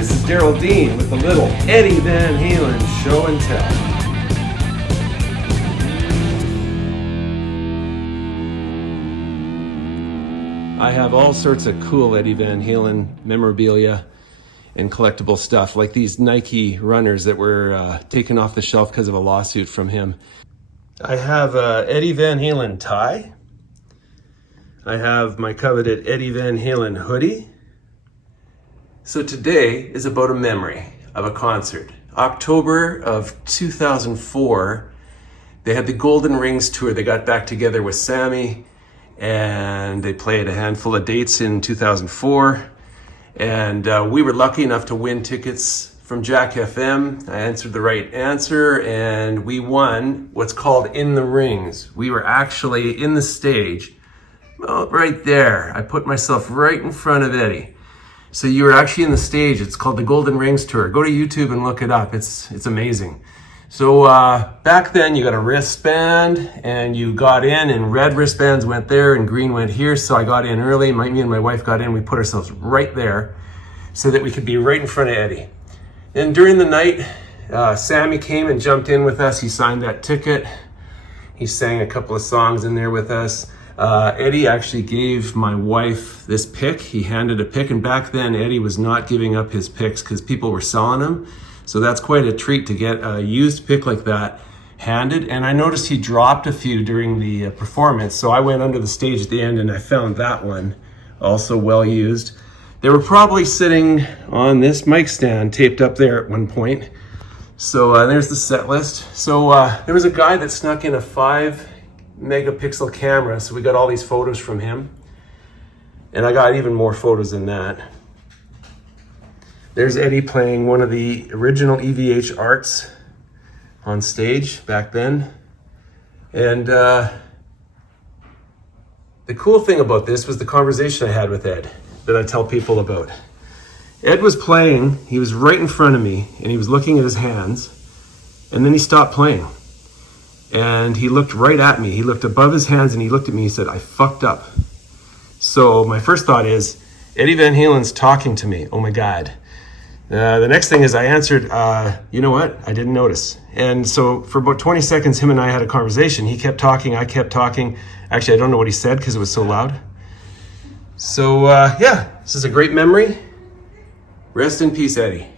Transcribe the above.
This is Daryle Dean with a little Eddie Van Halen show and tell. I have all sorts of cool Eddie Van Halen memorabilia and collectible stuff, like these Nike runners that were taken off the shelf because of a lawsuit from him. I have a Eddie Van Halen tie. I have my coveted Eddie Van Halen hoodie. So today is about a memory of a concert. October of 2004, they had the Golden Rings tour. They got back together with Sammy and they played a handful of dates in 2004. And we were lucky enough to win tickets from Jack FM. I answered the right answer and we won what's called In the Rings. We were actually in the stage, well, right there. I put myself right in front of Eddie. So you were actually in the stage. It's called the Golden Rings Tour. Go to YouTube and look it up. It's amazing. So back then you got a wristband and you got in, and red wristbands went there and green went here. So I got in early. Me and my wife got in. We put ourselves right there so that we could be right in front of Eddie. And during the night, Sammy came and jumped in with us. He signed that ticket. He sang a couple of songs in there with us. Eddie actually gave my wife this pick. He handed a pick, and back then Eddie was not giving up his picks because people were selling them. So that's quite a treat to get a used pick like that handed. And I noticed he dropped a few during the performance. So I went under the stage at the end and I found that one also well used. They were probably sitting on this mic stand taped up there at one point. So there's the set list. So there was a guy that snuck in a 5-megapixel camera, so we got all these photos from him. And I got even more photos than that. There's Eddie playing one of the original EVH arts on stage back then. And the cool thing about this was the conversation I had with Ed that I tell people about. Ed was playing, he was right in front of me, and he was looking at his hands, and then he stopped playing. And he looked right at me. He looked above his hands and he looked at me. He said, "I fucked up." So my first thought is, Eddie Van Halen's talking to me. Oh my God. The next thing is I answered, you know what? I didn't notice. And so for about 20 seconds, him and I had a conversation. He kept talking, I kept talking. Actually, I don't know what he said because it was so loud. So yeah, this is a great memory. Rest in peace, Eddie.